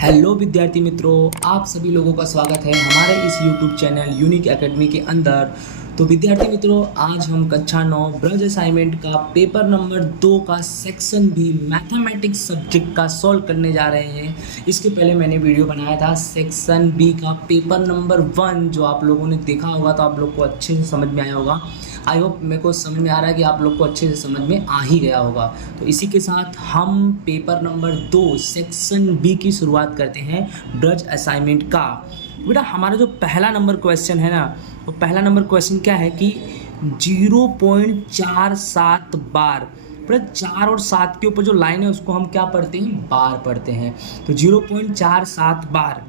Hello विद्यार्थी मित्रों, आप सभी लोगों का स्वागत है हमारे इस YouTube चैनल यूनिक एकेडमी के अंदर। तो विद्यार्थी मित्रों, आज हम कक्षा 9 ब्रज असाइनमेंट का पेपर नंबर 2 का सेक्शन बी मैथमेटिक्स सब्जेक्ट का सॉल्व करने जा रहे हैं। इसके पहले मैंने वीडियो बनाया था सेक्शन बी का पेपर नंबर 1, जो आप लोगों ने देखा होगा तो आप लोग को अच्छे से समझ में आया होगा। आई होप मेरे को समझ में आ रहा है कि आप लोग को अच्छे से समझ में आ ही गया होगा। तो इसी के साथ हम पेपर नंबर 2 सेक्शन बी की शुरुआत करते हैं ब्रज असाइनमेंट का। बेटा, हमारा जो पहला नंबर क्वेश्चन है ना, तो पहला नंबर क्वेश्चन क्या है कि 0.47 बार, बेटा 4 और 7 के ऊपर जो लाइन है उसको हम क्या पढ़ते हैं, बार पढ़ते हैं। तो 0.47 बार,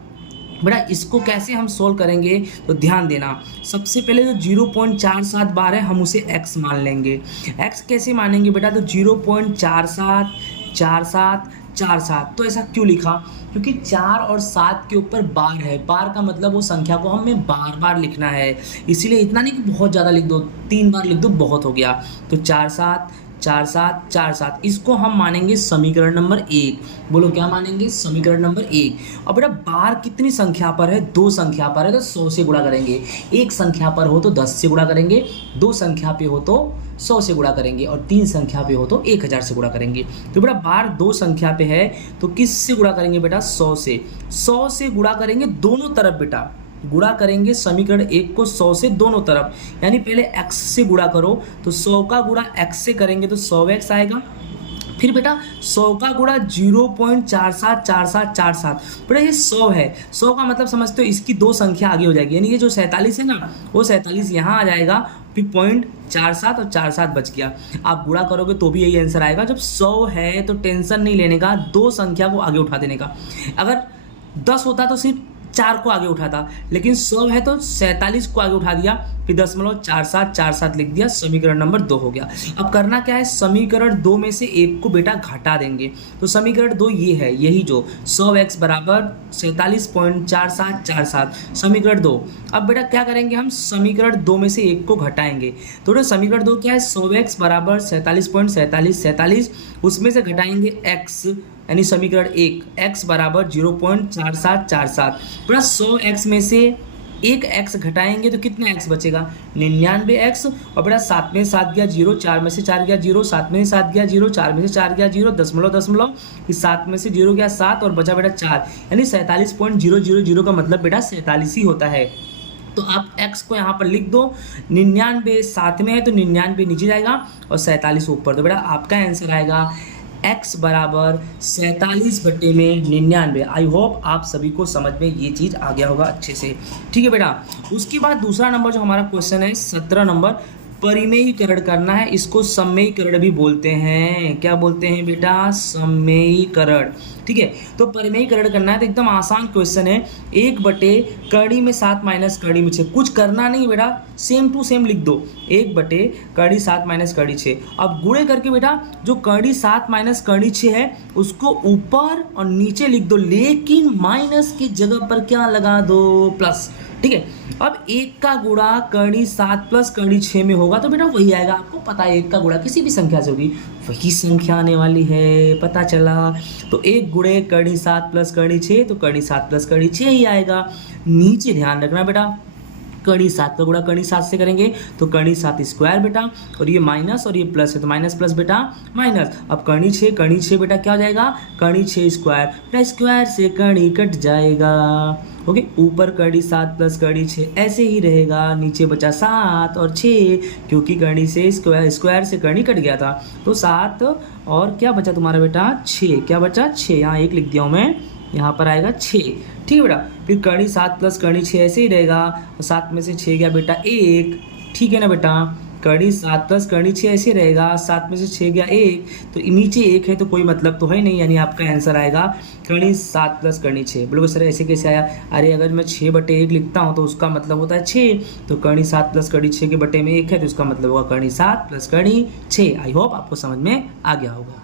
बेटा इसको कैसे हम सोल्व करेंगे तो ध्यान देना। सबसे पहले जो 0.47 बार है हम उसे x मान लेंगे। x कैसे मानेंगे बेटा, तो 0.47 47 47। तो ऐसा क्यों लिखा, क्योंकि 4 और 7 के ऊपर बार है। बार का मतलब वो संख्या को हमें बार बार लिखना है, इसीलिए इतना नहीं कि बहुत ज़्यादा लिख दो, 3 बार लिख दो बहुत हो गया। तो 4 7 4 7 4 7, इसको हम मानेंगे समीकरण नंबर 1। बोलो क्या मानेंगे, समीकरण नंबर 1। अब बेटा बार कितनी संख्या पर है, 2 संख्या पर है तो 100 से गुणा करेंगे। एक संख्या पर हो तो 10 से गुणा करेंगे, 2 संख्या पे हो तो 100 से गुणा करेंगे, और 3 संख्या पे हो तो 1000 से गुणा करेंगे। तो बेटा बार 2 संख्या पे है तो किस से गुणा करेंगे बेटा, 100 से। 100 से गुणा करेंगे दोनों तरफ, बेटा गुणा करेंगे समीकरण 1 को 100 से दोनों तरफ, यानी पहले x से गुणा करो तो 100 का गुणा x से करेंगे तो 100x आएगा। फिर बेटा 100 का गुणा 0.474747, बेटा ये 100 है। 100 का मतलब समझते हो, इसकी 2 संख्या आगे हो जाएगी, यानी ये जो 47 है ना, वो 47 यहाँ आ जाएगा, फिर 0.47 और 47 बच गया। आप गुणा करोगे तो भी यही आंसर आएगा। जब 100 है तो टेंशन नहीं लेने का, 2 संख्या को आगे उठा देने का। अगर 10 होता तो सिर्फ 4 को आगे उठाता, लेकिन 100 है तो 47 को आगे उठा दिया, फिर 0.4747 लिख दिया, समीकरण नंबर 2 हो गया। अब करना क्या है, समीकरण 2 में से 1 को बेटा घटा देंगे। तो समीकरण 2 ये है, यही जो 100x बराबर 47.4747, समीकरण 2। अब बेटा क्या करेंगे, हम समीकरण 2 में से 1 को घटाएंगे। तो समीकरण 2 क्या है, 100x बराबर 47.4747, उसमें से घटाएंगे x, यानी समीकरण 1 x बराबर 0.4747। बेटा 100x में से 1 x घटाएंगे तो कितना x बचेगा, 99x। और बेटा 7 में 7 गया 0, 4 में से 4 गया 0, 7 में से 7 गया 0, 4 में से 4 गया 0, दशमलव, फिर 7 में से 0 गया 7 और बचा बेटा 4, यानी 47.000 का मतलब बेटा 47 ही होता है। तो आप x को यहाँ पर लिख दो, 99 7 में है तो 99 नीचे जाएगा और 47 ऊपर। तो बेटा आपका आंसर आएगा x बराबर 47/99। आई होप आप सभी को समझ में ये चीज़ आ गया होगा अच्छे से। ठीक है बेटा, उसके बाद दूसरा नंबर जो हमारा क्वेश्चन है 17 नंबर, परिमेयीकरण करना है। इसको सममेयीकरण भी बोलते हैं। क्या बोलते हैं बेटा, सममेयीकरण। ठीक है, तो परिमेयीकरण करना है तो एकदम आसान क्वेश्चन है। 1/कड़ी में 7 माइनस कड़ी में 6, कुछ करना नहीं बेटा, सेम टू सेम लिख दो, 1/कड़ी 7 माइनस कड़ी 6। अब गुणे करके बेटा जो कड़ी 7 माइनस कड़ी 6 है उसको ऊपर और नीचे लिख दो, लेकिन माइनस की जगह पर क्या लगा दो, प्लस। ठीक है, अब 1 का गुणा कड़ी 7 प्लस कड़ी 6 में होगा तो बेटा वही आएगा। आपको पता है 1 का गुणा किसी भी संख्या से होगी, वही संख्या आने वाली है, पता चला। तो 1 गुणे कड़ी 7 प्लस कड़ी 6, तो कड़ी 7 प्लस कड़ी 6 ही आएगा। नीचे ध्यान रखना बेटा, कड़ी 7 का गुणा कड़ी 7 से करेंगे तो कड़ी 7 स्क्वायर बेटा, और ये माइनस और ये प्लस है तो माइनस प्लस बेटा माइनस। अब कड़ी 6 बेटा क्या हो जाएगा, कड़ी 6 स्क्वायर, बेटा स्क्वायर से कड़ी कट जाएगा। ओके, ऊपर कड़ी 7 प्लस कड़ी 6 ऐसे ही रहेगा, नीचे बचा 7 और 6, क्योंकि कड़ी से स्क्वायर से कड़ी कट गया था तो 7 और क्या बचा तुम्हारा बेटा 6, क्या बचा 6, यहाँ 1 लिख दिया हूँ मैं, यहाँ पर आएगा 6। ठीक है बेटा, फिर कड़ी 7 प्लस कड़ी 6 ऐसे ही रहेगा, और 7 में से 6 गया बेटा 1। ठीक है ना बेटा, कड़ी 7 प्लस कड़ी 6 ऐसे रहेगा, 7 में से 6 गया 1, तो नीचे 1 है तो कोई मतलब तो है नहीं, यानी आपका आंसर आएगा कड़ी 7 प्लस कड़ी 6। बोलो सर ऐसे कैसे आया, अरे अगर मैं 6/1 लिखता हूँ तो उसका मतलब होता है 6, तो कड़ी 7 प्लस कड़ी 6 के बटे में 1 है तो उसका मतलब होगा कड़ी 7 प्लस कड़ी 6। आई होप आपको समझ में आ गया होगा।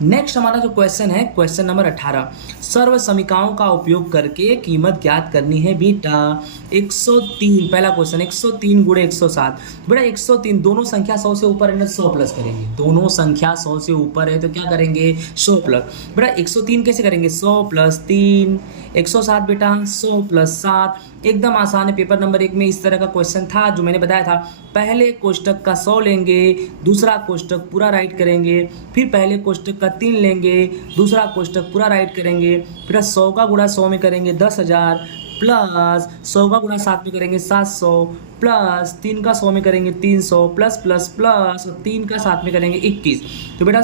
नेक्स्ट हमारा जो क्वेश्चन है क्वेश्चन नंबर 18, सर्व समीकरणों का उपयोग करके कीमत ज्ञात करनी है बेटा। 103 पहला क्वेश्चन, 103 गुणे 107। बेटा 103 दोनों संख्या 100 से ऊपर है 100 प्लस करेंगे, दोनों संख्या 100 से ऊपर है तो क्या करेंगे 100 प्लस। बेटा 103 कैसे करेंगे 100 प्लस 3, 107 बेटा 100 प्लस 7। एकदम आसान है, पेपर नंबर 1 में इस तरह का क्वेश्चन था जो मैंने बताया था। पहले कोष्टक का 100 लेंगे, दूसरा कोष्टक पूरा राइट करेंगे, फिर पहले कोष्टक का 3 लेंगे, दूसरा कोष्टक पूरा राइट करेंगे, फिर 100 का गुणा 100 में करेंगे 10,000 प्लस 100 का गुणा 7 में करेंगे 700 प्लस 3 का 100 में करेंगे 300 प्लस प्लस प्लस और 3 का 7 में करेंगे 21। तो बेटा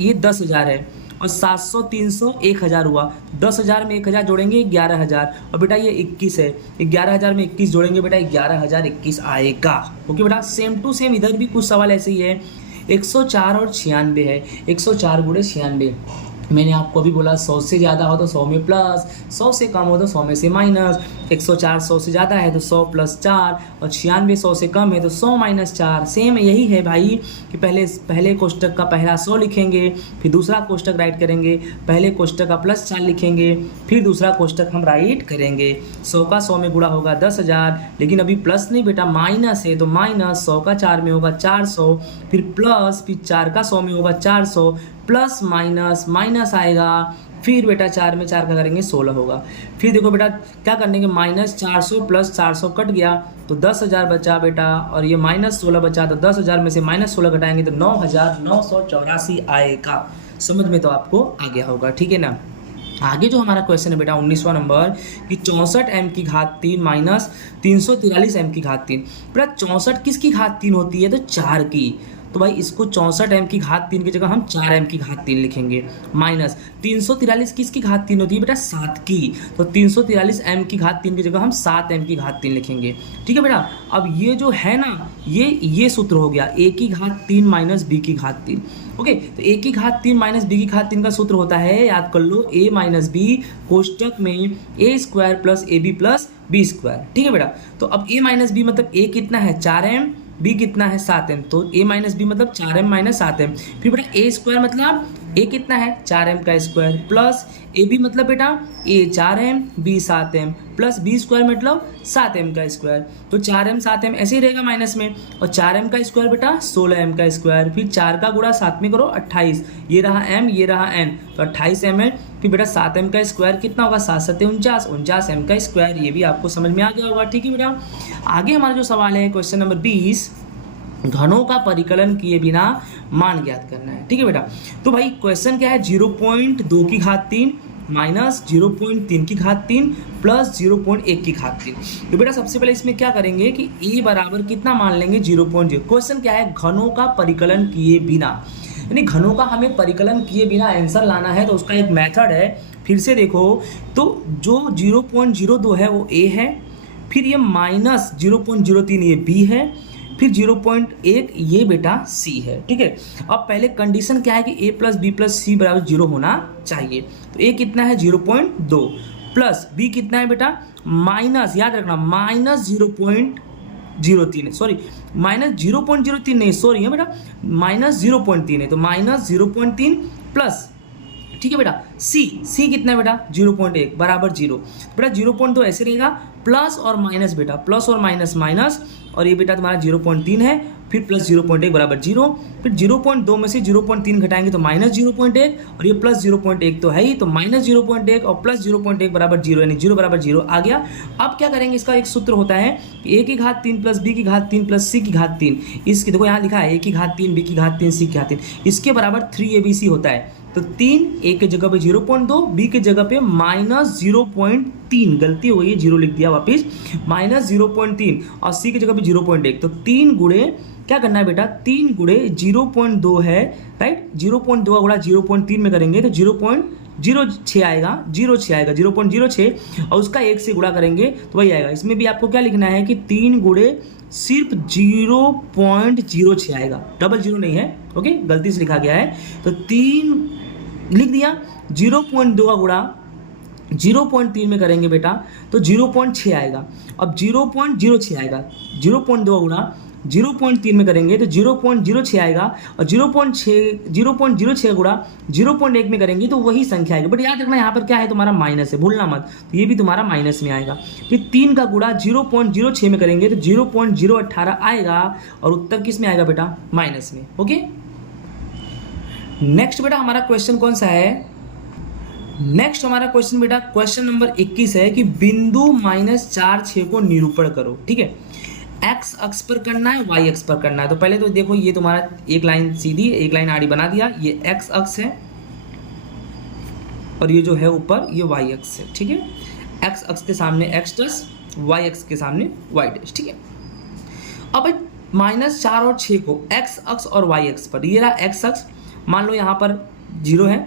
ये 10,000 है और 700 300 1000 हुआ। 10,000 में 1000 जोड़ेंगे 11,000 और बेटा ये 21 है, 11,000 में 21 जोड़ेंगे बेटा 11,021 आएगा। ओके बेटा सेम टू सेम इधर भी कुछ सवाल ऐसे ही है। 104 और 96 है, 104 गुणे 96। मैंने आपको अभी बोला 100 से ज़्यादा हो तो 100 में प्लस, 100 से कम हो तो 100 में से माइनस। 104 100 से ज़्यादा है तो 100 प्लस 4 और 96 100 से कम है तो 100 माइनस 4। सेम यही है भाई कि पहले कोष्टक का पहला 100 लिखेंगे, फिर दूसरा कोष्टक राइट करेंगे, पहले कोष्टक का प्लस 4 लिखेंगे, फिर दूसरा कोष्टक हम राइट करेंगे। 100 का 100 में गुणा होगा 10,000, लेकिन अभी प्लस नहीं बेटा माइनस है तो माइनस 100 का 4 में होगा 400, फिर प्लस, फिर 4 का 100 में होगा 400 प्लस माइनस माइनस आएगा, फिर बेटा 4 में 4 का करेंगे 16 होगा। फिर देखो बेटा क्या करने के माइनस 400 प्लस 400 कट गया तो 10,000 बचा बेटा, और ये माइनस 16 बचा तो 10,000 में से माइनस 16 घटाएंगे तो 9,984 आएगा। समझ में तो आपको आ गया होगा, ठीक है ना। आगे जो हमारा क्वेश्चन है बेटा 19वां नंबर कि 64 m की घात 3 माइनस 343 m की घात 3। बेटा 64 किसकी घात 3 होती है तो 4 की, तो भाई इसको 64 m की घात 3 की जगह हम 4 m की घात 3 लिखेंगे। माइनस 343 किसकी घात 3 होती है बेटा 7 की, तो 343 m की घात 3 की जगह हम 7 m की घात 3 लिखेंगे। ठीक है बेटा, अब ये जो है ना ये सूत्र हो गया a की घात 3 माइनस b की घात 3। ओके, तो a की घात 3 माइनस b की घात 3 का सूत्र होता है, याद कर लो, a माइनस b कोष्टक में a square plus ab plus b square. ठीक है बेटा, तो अब a माइनस b मतलब a कितना है 4m, b कितना है 7m, तो a माइनस बी मतलब 4m माइनस 7m। फिर बेटा a स्क्वायर मतलब a कितना है 4m का स्क्वायर प्लस ab मतलब बेटा a 4m b 7m plus b square मतलब 7m का स्क्वायर, तो 4m 7m ऐसे ही रहेगा माइनस में, और 4m का स्क्वायर बेटा 16m का स्क्वायर, फिर 4 का गुणा 7 में करो 28, ये रहा m ये रहा n तो 28m है। फिर बेटा 7m का स्क्वायर कितना होगा 7 7 49, 49m का स्क्वायर, ये भी आपको समझ में आ गया होगा। ठीक है बेटा, आगे हमारा जो सवाल है क्वेश्चन नंबर 20, घनों का परिकलन किए बिना मान ज्ञात करना है। ठीक है बेटा, तो भाई क्वेश्चन क्या है 0.2 की घात 3 माइनस 0.3 की घात 3 प्लस 0.1 की घात 3। तो बेटा सबसे पहले इसमें क्या करेंगे कि a बराबर कितना मान लेंगे 0.0। क्वेश्चन क्या है घनों का परिकलन किए बिना, यानी घनों का हमें परिकलन किए बिना आंसर लाना है, तो उसका एक मेथड है। फिर से देखो तो जो 0.02 है वो a है, फिर ये माइनस 0.03 ये b है, फिर 0.1 ये बेटा c है। ठीक है, अब पहले कंडीशन क्या है कि a प्लस बी प्लस सी बराबर 0 होना चाहिए, तो a कितना है 0.2 प्लस b कितना है बेटा माइनस, याद रखना माइनस 0.03 है, सॉरी माइनस 0.03 नहीं सॉरी है बेटा माइनस 0.3 है, तो माइनस 0.3 प्लस, ठीक है बेटा c कितना है बेटा 0.1 बराबर 0, बेटा 0.2 ऐसे रहेगा, प्लस और माइनस बेटा प्लस और माइनस माइनस, और ये बेटा तुम्हारा 0.3 है, फिर प्लस 0.1 बराबर 0, फिर 0.2 में से 0.3 घटाएंगे तो माइनस 0.1, और ये प्लस 0.1 तो है ही, तो माइनस 0.1 और प्लस 0.1 बराबर 0, यानी 0 बराबर 0 आ गया। अब क्या करेंगे, इसका एक सूत्र होता है कि a की घात 3 प्लस b की घात 3 प्लस c की घात 3, इसकी देखो यहाँ लिखा है a की घात 3 b की घात 3 c की घात 3, इसके बराबर 3abc होता है। तो 3 a के जगह पे 0.2, b के जगह पे माइनस 0.3, गलती हो गई है 0 लिख दिया वापिस, माइनस 0.3 और c के जगह पे 0.1, तो 3 गुणे क्या करना है बेटा 3 गुणे 0.2 है राइट, 0.2 गुणा 0.3 में करेंगे तो 0.06 आएगा, 0.6 आएगा 0.06, और उसका 1 से गुणा करेंगे तो वही आएगा। इसमें भी आपको क्या लिखना है कि 3 गुणे सिर्फ 0.06 आएगा, डबल 0 नहीं है, ओके गलती से लिखा गया है, तो 3 लिख दिया, 0.2 का गुणा 0.3 में करेंगे बेटा तो 0.6 आएगा, अब 0.06 आएगा, 0.2 गुणा 0.3 में करेंगे तो 0.06 आएगा, और 0.06 गुणा 0.1 में करेंगे तो वही संख्या आएगी। बट याद रखना यहाँ पर क्या है, तुम्हारा माइनस है, भूलना मत, तो ये भी तुम्हारा माइनस में आएगा। फिर 3 का गुणा 0.06 में करेंगे तो 0.018 आएगा, और उत्तर किस में आएगा बेटा, माइनस में। ओके, नेक्स्ट बेटा हमारा क्वेश्चन कौन सा है, नेक्स्ट हमारा क्वेश्चन बेटा क्वेश्चन नंबर 21 है कि बिंदु -4 को निरूपण करो। ठीक है, एक्स अक्ष पर करना है, वाई अक्ष पर करना है। तो पहले तो देखो ये तुम्हारा एक लाइन सीधी, एक लाइन आड़ी बना दिया, ये एक्स अक्ष है और ये जो है ऊपर ये वाई अक्ष है। ठीक है, एक्स अक्ष के सामने एक्स डैश, वाई अक्ष के सामने वाई डैश। ठीक है, अब -4 और 6 को एक्स अक्ष और वाई अक्ष पर, ये रहा एक्स अक्ष, मान लो यहाँ पर 0 है,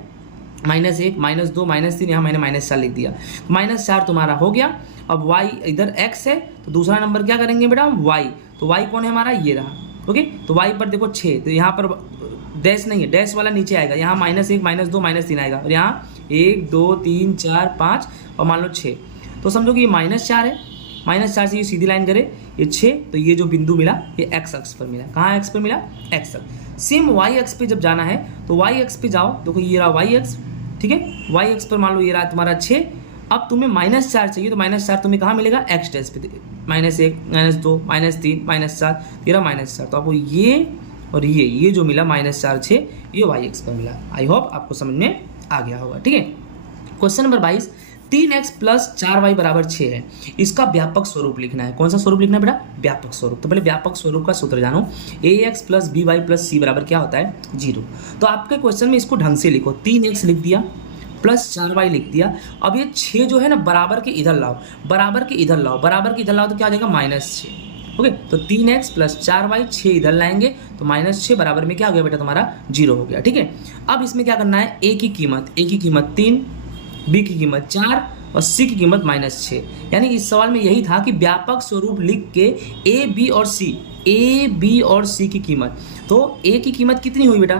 -1 -2 -3, यहाँ मैंने -4 लिख दिया, -4 तुम्हारा हो गया। अब y इधर x है तो दूसरा नंबर क्या करेंगे बेटा, y, तो y कौन है हमारा, ये रहा। ओके, तो y पर देखो 6, तो यहाँ पर डैश नहीं है, डैश वाला नीचे आएगा, यहाँ -1 -2 -3 आएगा, और यहाँ 1 2 3 4 5 और मान लो 6, तो समझो कि ये -4 है, -4 से ये सीधी लाइन करे, ये 6, तो ये जो बिंदु मिला ये x अक्ष पर मिला। कहाँ x पर मिला, x अक्ष। सेम y अक्ष पे जब जाना है तो y अक्ष पे जाओ, देखो ये रहा y अक्ष। ठीक है, y अक्ष पर मान लो ये रहा तुम्हारा 6, अब तुम्हें -4 चाहिए तो -4 तुम्हें कहाँ मिलेगा, एक्स डैश पे, -1 -2 -3 -4, ये रहा -4, तो आपको ये और ये जो मिला -4 6, ये y अक्ष पर मिला। आई होप आपको समझ में आ गया होगा। ठीक है, क्वेश्चन नंबर 22, 3x + 4y = 6 है, इसका व्यापक स्वरूप लिखना है। कौन सा स्वरूप लिखना है बेटा, व्यापक स्वरूप। तो पहले व्यापक स्वरूप का सूत्र जानो, ax + by + c बराबर क्या होता है, 0। तो आपके क्वेश्चन में इसको ढंग से लिखो, 3x लिख दिया प्लस 4y लिख दिया। अब ये 6 जो है ना बराबर के इधर लाओ, बराबर के इधर लाओ, बराबर के इधर लाओ तो क्या आ जाएगा, -6। ओके, तो 3x + 4y 6 इधर लाएंगे तो -6 बराबर में क्या हो गया बेटा, तुम्हारा 0 हो गया। ठीक है, अब इसमें क्या करना है, a की कीमत 3, b की कीमत 4 और c की कीमत -6। यानी इस सवाल में यही था कि व्यापक स्वरूप लिख के a b और c की कीमत, तो a की कीमत कितनी हुई बेटा,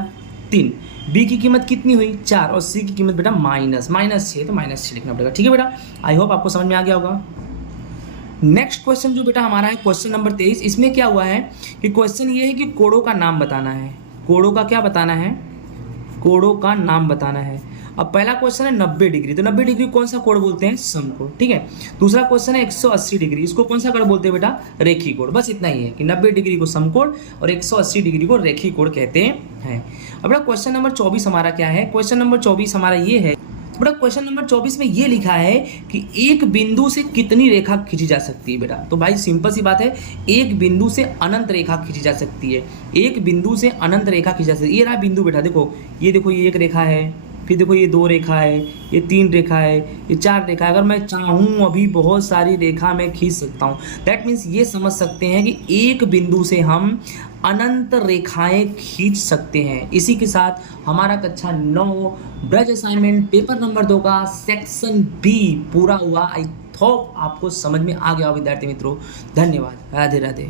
3, b की कीमत कितनी हुई, 4 और c की कीमत बेटा -6, तो -6 लिखना पड़ेगा। ठीक है बेटा, आई होप आपको समझ में आ गया होगा। नेक्स्ट क्वेश्चन जो बेटा हमारा है क्वेश्चन नंबर 23, इसमें क्या हुआ है कि क्वेश्चन ये है कि कोणों का नाम बताना है। कोणों का क्या बताना है, कोणों का नाम बताना है। अब पहला क्वेश्चन है 90 डिग्री, तो 90 डिग्री कौन सा कोण बोलते हैं, समकोण। ठीक है, दूसरा क्वेश्चन है 180 डिग्री, इसको कौन सा कोण बोलते हैं बेटा, रेखी कोण। बस इतना ही है कि 90 डिग्री को समकोण और 180 डिग्री को रेखी कोण कहते हैं। अब बेटा क्वेश्चन नंबर 24 हमारा क्या है, क्वेश्चन नंबर 24 हमारा ये है बेटा, क्वेश्चन नंबर 24 में ये लिखा है कि एक बिंदु से कितनी रेखा खींची जा सकती है बेटा। तो भाई सिंपल सी बात है, एक बिंदु से अनंत रेखा खींची जा सकती है, एक बिंदु से अनंत रेखा खींची जा सकती है। ये रहा बिंदु बेटा, देखो ये एक रेखा है, फिर देखो ये 2 रेखा है, ये 3 रेखा है, ये 4 रेखा है। अगर मैं चाहूँ अभी बहुत सारी रेखा मैं खींच सकता हूँ। दैट मीन्स ये समझ सकते हैं कि एक बिंदु से हम अनंत रेखाएं खींच सकते हैं। इसी के साथ हमारा कक्षा 9 ब्रज असाइनमेंट पेपर नंबर 2 का सेक्शन बी पूरा हुआ। आई होप आपको समझ में आ गया विद्यार्थी मित्रों। धन्यवाद, राधे राधे।